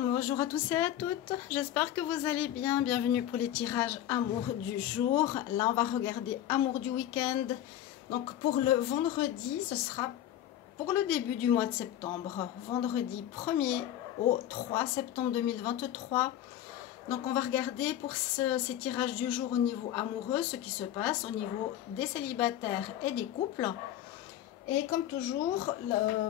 Bonjour à tous et à toutes, j'espère que vous allez bien. Bienvenue pour les tirages amour du jour. Là, on va regarder amour du week-end. Donc, pour le vendredi, ce sera pour le début du mois de septembre. Vendredi 1er au 3 septembre 2023. Donc, on va regarder pour ces tirages du jour au niveau amoureux, ce qui se passe au niveau des célibataires et des couples. Et comme toujours,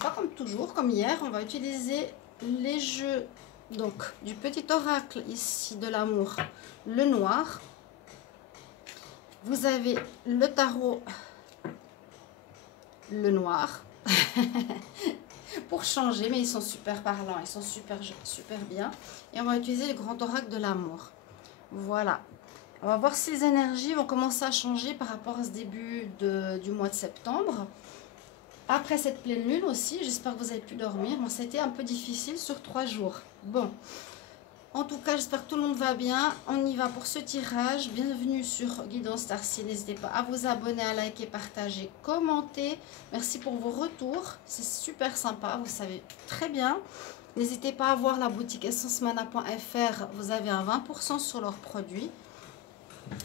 pas comme toujours, comme hier, on va utiliser les jeux donc du petit oracle ici de l'amour, le noir. Vous avez le tarot, le noir, pour changer, mais ils sont super parlants, ils sont super bien. Et on va utiliser le grand oracle de l'amour. Voilà. On va voir si les énergies vont commencer à changer par rapport à ce début du mois de septembre. Après cette pleine lune aussi, j'espère que vous avez pu dormir. Bon, ça a été un peu difficile sur 3 jours. Bon, en tout cas, j'espère que tout le monde va bien. On y va pour ce tirage. Bienvenue sur Guidance Tarsier. N'hésitez pas à vous abonner, à liker, partager, commenter. Merci pour vos retours. C'est super sympa, vous savez très bien. N'hésitez pas à voir la boutique essencemana.fr. Vous avez un 20% sur leurs produits.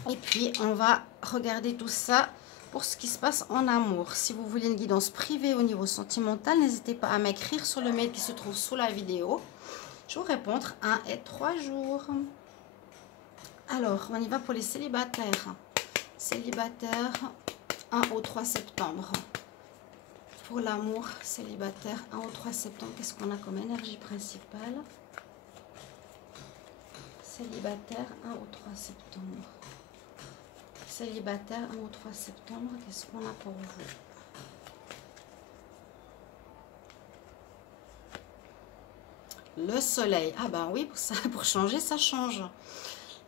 Et puis, on va regarder tout ça pour ce qui se passe en amour. Si vous voulez une guidance privée au niveau sentimental, n'hésitez pas à m'écrire sur le mail qui se trouve sous la vidéo. Je vous répondre 1 et 3 jours. Alors, on y va pour les célibataires. Célibataire 1 au 3 septembre. Pour l'amour, célibataire 1 au 3 septembre. Qu'est-ce qu'on a comme énergie principale? Célibataire 1 au 3 septembre. Célibataire 1 au 3 septembre, qu'est-ce qu'on a pour vous? Le soleil. Ah ben oui, pour changer, ça change.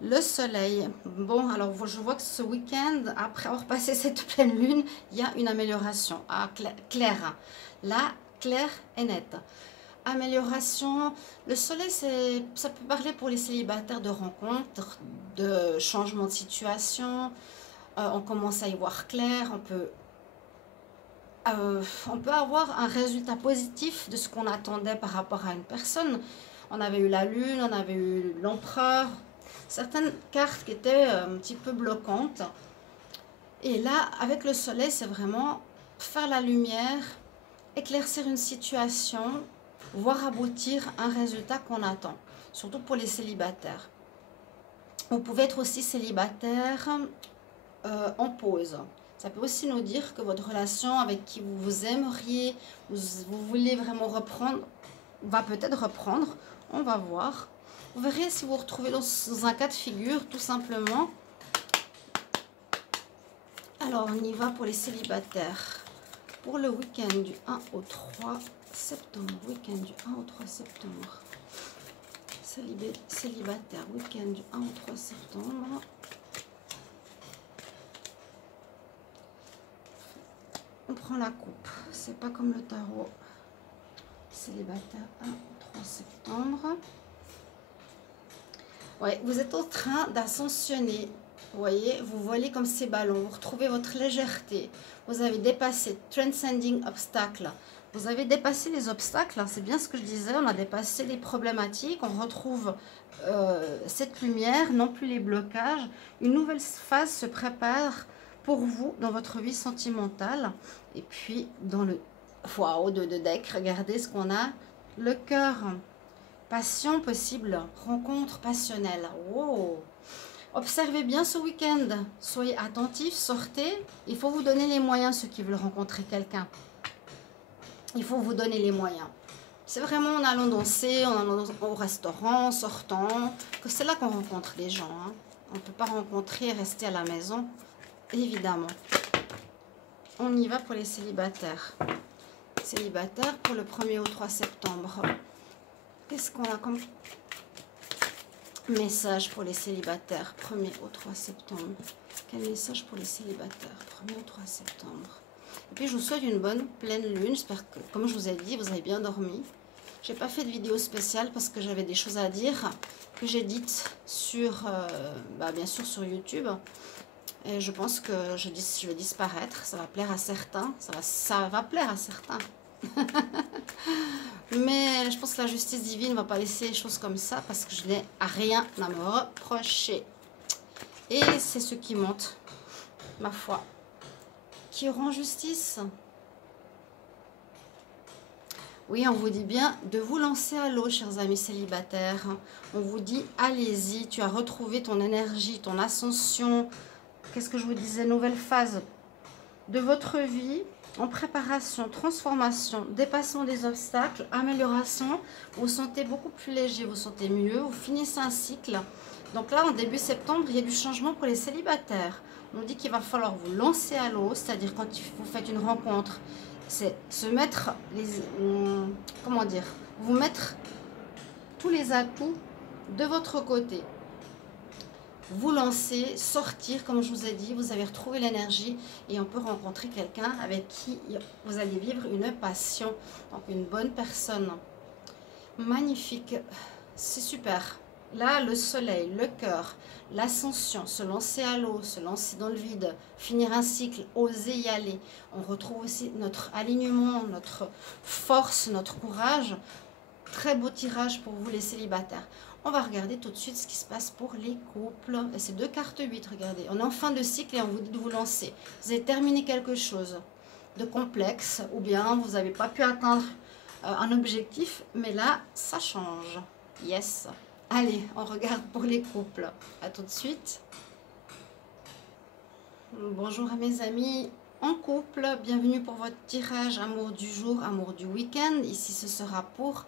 Le soleil. Bon, alors je vois que ce week-end, après avoir passé cette pleine lune, il y a une amélioration. Ah, claire. Là, claire et nette. Amélioration. Le soleil, ça peut parler pour les célibataires de rencontres, de changement de situation. On commence à y voir clair. On peut avoir un résultat positif de ce qu'on attendait par rapport à une personne. On avait eu la lune, on avait eu l'empereur. Certaines cartes qui étaient un petit peu bloquantes. Et là, avec le soleil, c'est vraiment faire la lumière, éclaircir une situation, voir aboutir un résultat qu'on attend, surtout pour les célibataires. Vous pouvez être aussi célibataire en pause. Ça peut aussi nous dire que votre relation avec qui vous aimeriez, vous voulez vraiment reprendre, va peut-être reprendre. On va voir. Vous verrez si vous vous retrouvez dans un cas de figure, tout simplement. Alors, on y va pour les célibataires. Pour le week-end du 1 au 3 septembre. Week-end du 1 au 3 septembre. Célibataire, week-end du 1 au 3 septembre. On prend la coupe. C'est pas comme le tarot. Célibataire 1 au 3 septembre. Ouais, vous êtes en train d'ascensionner. Vous voyez, vous volez comme ces ballons. Vous retrouvez votre légèreté. Vous avez dépassé transcending obstacles. Vous avez dépassé les obstacles. C'est bien ce que je disais. On a dépassé les problématiques. On retrouve cette lumière, non plus les blocages. Une nouvelle phase se prépare pour vous dans votre vie sentimentale. Et puis, dans le wow de deck, regardez ce qu'on a. Le cœur. Passion possible, rencontre passionnelle. Wow. Observez bien ce week-end. Soyez attentifs, sortez. Il faut vous donner les moyens, ceux qui veulent rencontrer quelqu'un. Il faut vous donner les moyens. C'est vraiment en allant danser, en allant au restaurant, en sortant, que c'est là qu'on rencontre les gens. Hein. On ne peut pas rencontrer et rester à la maison, évidemment. On y va pour les célibataires. Célibataires pour le 1er au 3 septembre. Qu'est-ce qu'on a comme message pour les célibataires 1er au 3 septembre? Quel message pour les célibataires 1er au 3 septembre? Et puis je vous souhaite une bonne pleine lune. J'espère que, comme je vous ai dit, vous avez bien dormi. J'ai pas fait de vidéo spéciale parce que j'avais des choses à dire que j'ai dites sur, bien sûr sur YouTube. Et je pense que je vais disparaître. Ça va plaire à certains. Ça va plaire à certains. Mais je pense que la justice divine ne va pas laisser les choses comme ça parce que je n'ai rien à me reprocher. Et c'est ce qui monte, ma foi, qui rend justice. Oui, on vous dit bien de vous lancer à l'eau, chers amis célibataires. On vous dit, allez-y, tu as retrouvé ton énergie, ton ascension. Qu'est-ce que je vous disais? Nouvelle phase de votre vie, en préparation, transformation, dépassement des obstacles, amélioration. Vous vous sentez beaucoup plus léger, vous vous sentez mieux, vous finissez un cycle. Donc là, en début septembre, il y a du changement pour les célibataires. On dit qu'il va falloir vous lancer à l'eau, c'est-à-dire quand vous faites une rencontre, c'est se mettre comment dire, vous mettre tous les atouts de votre côté. Vous lancer, sortir, comme je vous ai dit, vous avez retrouvé l'énergie et on peut rencontrer quelqu'un avec qui vous allez vivre une passion, donc une bonne personne. Magnifique, c'est super. Là, le soleil, le cœur, l'ascension, se lancer à l'eau, se lancer dans le vide, finir un cycle, oser y aller. On retrouve aussi notre alignement, notre force, notre courage. Très beau tirage pour vous les célibataires. On va regarder tout de suite ce qui se passe pour les couples. Et c'est 2 cartes 8, regardez. On est en fin de cycle et on vous dit de vous lancer. Vous avez terminé quelque chose de complexe ou bien vous n'avez pas pu atteindre un objectif. Mais là, ça change. Yes. Allez, on regarde pour les couples. À tout de suite. Bonjour à mes amis en couple. Bienvenue pour votre tirage amour du jour, amour du week-end. Ici, ce sera pour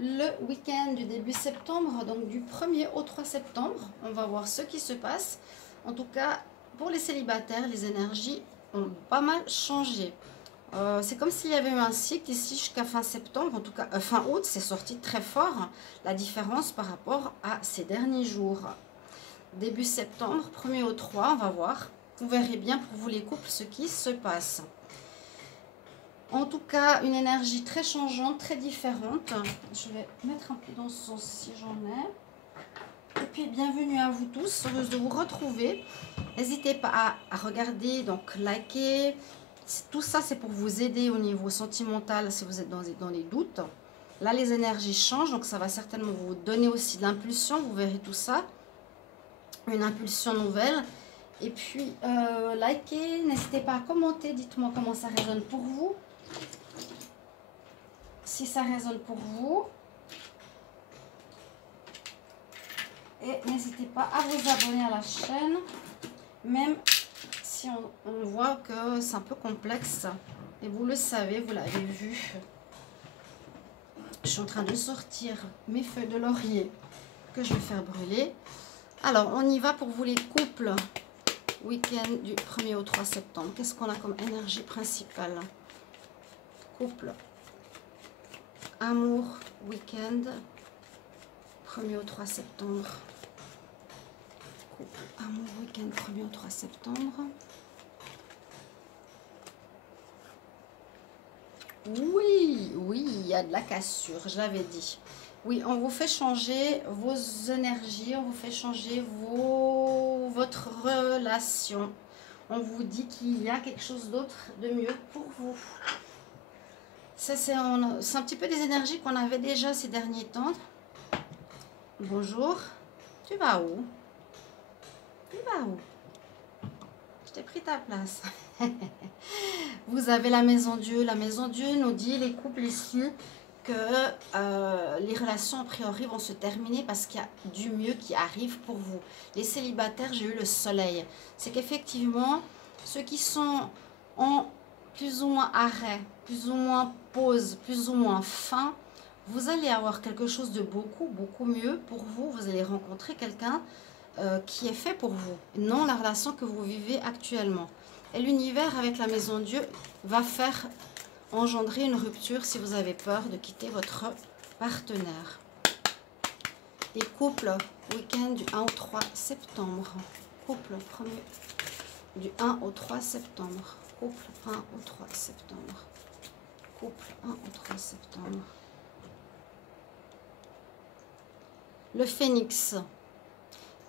le week-end du début septembre, donc du 1er au 3 septembre. On va voir ce qui se passe. En tout cas, pour les célibataires, les énergies ont pas mal changé. C'est comme s'il y avait eu un cycle ici jusqu'à fin septembre, en tout cas fin août, c'est sorti très fort, la différence par rapport à ces derniers jours. Début septembre, 1er au 3, on va voir. Vous verrez bien pour vous les couples ce qui se passe. En tout cas, une énergie très changeante, très différente. Je vais mettre un peu dans ce sens si j'en ai. Et puis, bienvenue à vous tous, heureuse de vous retrouver. N'hésitez pas à regarder, donc liker. Tout ça, c'est pour vous aider au niveau sentimental si vous êtes dans les doutes. Là, les énergies changent, donc ça va certainement vous donner aussi de l'impulsion. Vous verrez tout ça. Une impulsion nouvelle. Et puis, likez, n'hésitez pas à commenter. Dites-moi comment ça résonne pour vous. Si ça résonne pour vous. Et n'hésitez pas à vous abonner à la chaîne. Même si on voit que c'est un peu complexe. Et vous le savez, vous l'avez vu. Je suis en train de sortir mes feuilles de laurier que je vais faire brûler. Alors, on y va pour vous les couples. Week-end du 1er au 3 septembre. Qu'est-ce qu'on a comme énergie principale? Couple. Amour, week-end. 1er au 3 septembre. Couple. Amour, week-end, 1er au 3 septembre. Oui, oui, il y a de la cassure, je l'avais dit. Oui, on vous fait changer vos énergies, on vous fait changer votre relation. On vous dit qu'il y a quelque chose d'autre de mieux pour vous. Ça, c'est un petit peu des énergies qu'on avait déjà ces derniers temps. Bonjour. Tu vas où? Tu vas où? Je t'ai pris ta place. Vous avez la maison Dieu. La maison Dieu nous dit, les couples ici, que les relations a priori vont se terminer parce qu'il y a du mieux qui arrive pour vous. Les célibataires, j'ai eu le soleil. C'est qu'effectivement, ceux qui sont en plus ou moins arrêt, plus ou moins pause, plus ou moins fin, vous allez avoir quelque chose de beaucoup mieux pour vous. Vous allez rencontrer quelqu'un qui est fait pour vous, non la relation que vous vivez actuellement. Et l'univers avec la maison Dieu va faire engendrer une rupture si vous avez peur de quitter votre partenaire. Les couples, week-end du 1 au 3 septembre. Couple, premier du 1 au 3 septembre. Couple, 1 au 3 septembre. Couple, 1 au 3 septembre. Le phénix.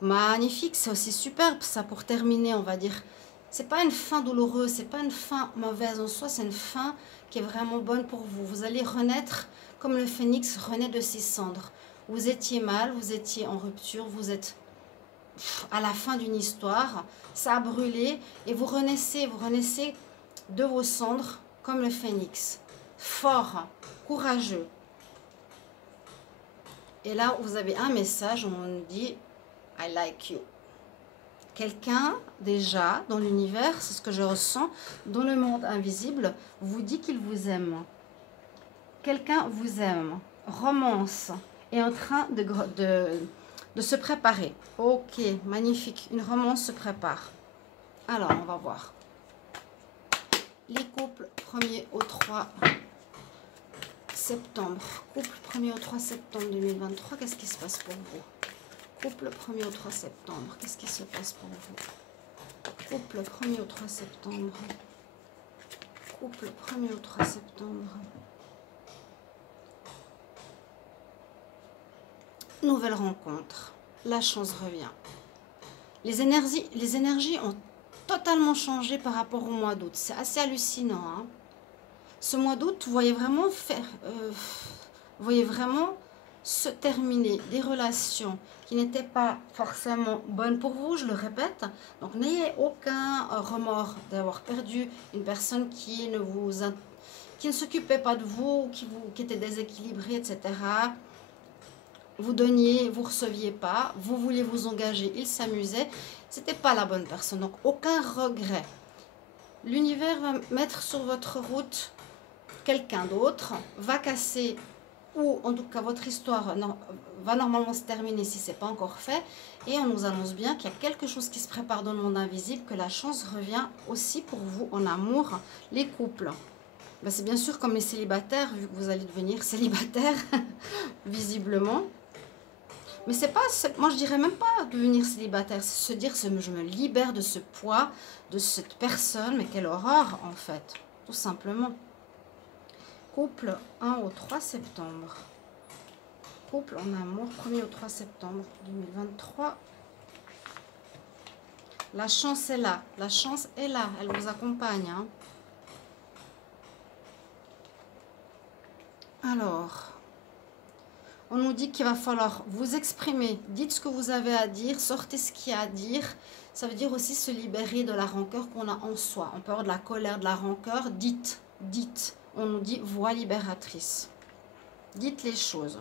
Magnifique, c'est aussi superbe ça pour terminer, on va dire. C'est pas une fin douloureuse, c'est pas une fin mauvaise en soi, c'est une fin qui est vraiment bonne pour vous. Vous allez renaître comme le phénix renaît de ses cendres. Vous étiez mal, vous étiez en rupture, vous êtes à la fin d'une histoire, ça a brûlé et vous renaissez de vos cendres comme le phénix. Fort, courageux. Et là, vous avez un message, on dit « I like you ». Quelqu'un, déjà, dans l'univers, c'est ce que je ressens, dans le monde invisible, vous dit qu'il vous aime. Quelqu'un vous aime, romance, est en train de se préparer. Ok, magnifique, une romance se prépare. Alors, on va voir. Les couples 1er au 3 septembre. Couple 1er au 3 septembre 2023, qu'est-ce qui se passe pour vous? Couple 1er au 3 septembre, qu'est-ce qui se passe pour vous? Couple 1er au 3 septembre. Couple 1er au 3 septembre. Nouvelle rencontre. La chance revient. Les énergies ont totalement changé par rapport au mois d'août. C'est assez hallucinant. Hein. Ce mois d'août, vous voyez vraiment se terminer des relations qui n'étaient pas forcément bonnes pour vous, je le répète. Donc n'ayez aucun remords d'avoir perdu une personne qui ne s'occupait pas de vous, qui était déséquilibrée, etc. Vous donniez, vous receviez pas, vous vouliez vous engager, il s'amusait, c'était pas la bonne personne, donc aucun regret. L'univers va mettre sur votre route quelqu'un d'autre, va casser, ou en tout cas votre histoire va normalement se terminer si ce n'est pas encore fait, et on nous annonce bien qu'il y a quelque chose qui se prépare dans le monde invisible, que la chance revient aussi pour vous en amour, les couples. Ben, c'est bien sûr comme les célibataires, vu que vous allez devenir célibataire, visiblement. Mais c'est pas, moi je dirais même pas devenir célibataire, c'est se dire je me libère de ce poids, de cette personne, mais quelle horreur en fait, tout simplement. Couple 1 au 3 septembre. Couple en amour, 1er au 3 septembre 2023. La chance est là, la chance est là, elle vous accompagne. Hein. Alors... On nous dit qu'il va falloir vous exprimer, dites ce que vous avez à dire, sortez ce qu'il y a à dire. Ça veut dire aussi se libérer de la rancœur qu'on a en soi. On peut avoir de la colère, de la rancœur, dites. On nous dit voix libératrice. Dites les choses.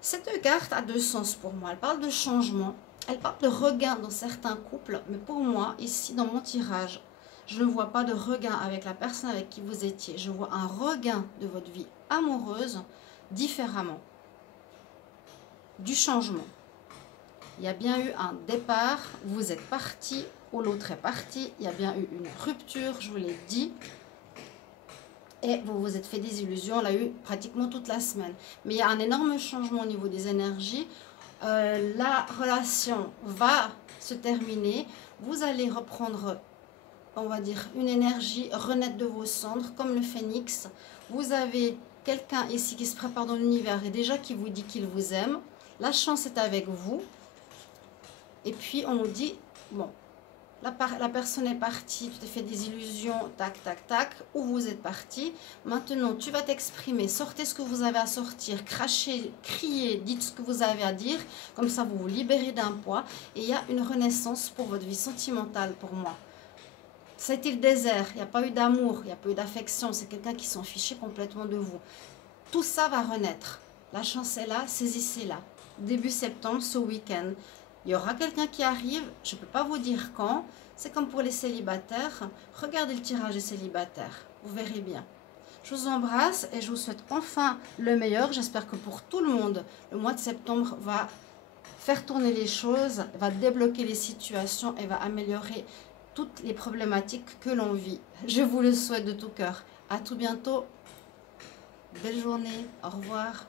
Cette carte a deux sens pour moi. Elle parle de changement, elle parle de regain dans certains couples. Mais pour moi, ici dans mon tirage, je ne vois pas de regain avec la personne avec qui vous étiez. Je vois un regain de votre vie amoureuse, différemment, du changement. Il y a bien eu un départ, vous êtes parti ou l'autre est parti, il y a bien eu une rupture, je vous l'ai dit, et vous vous êtes fait des illusions, on l'a eu pratiquement toute la semaine. Mais il y a un énorme changement au niveau des énergies, la relation va se terminer, vous allez reprendre, on va dire, une énergie, renaître de vos cendres, comme le phénix. Vous avez quelqu'un ici qui se prépare dans l'univers et déjà qui vous dit qu'il vous aime. La chance est avec vous. Et puis on nous dit, bon, la personne est partie, tu t'es fait des illusions, tac, tac, tac, ou vous êtes parti. Maintenant, tu vas t'exprimer, sortez ce que vous avez à sortir, crachez, criez, dites ce que vous avez à dire. Comme ça, vous vous libérez d'un poids. Et il y a une renaissance pour votre vie sentimentale, pour moi. Ça a été le désert, il n'y a pas eu d'amour, il n'y a pas eu d'affection, c'est quelqu'un qui s'en fichait complètement de vous. Tout ça va renaître. La chance est là, saisissez-la. Début septembre, ce week-end, il y aura quelqu'un qui arrive, je ne peux pas vous dire quand, c'est comme pour les célibataires. Regardez le tirage des célibataires, vous verrez bien. Je vous embrasse et je vous souhaite enfin le meilleur. J'espère que pour tout le monde, le mois de septembre va faire tourner les choses, va débloquer les situations et va améliorer toutes les problématiques que l'on vit. Je vous le souhaite de tout cœur. À tout bientôt. Belle journée. Au revoir.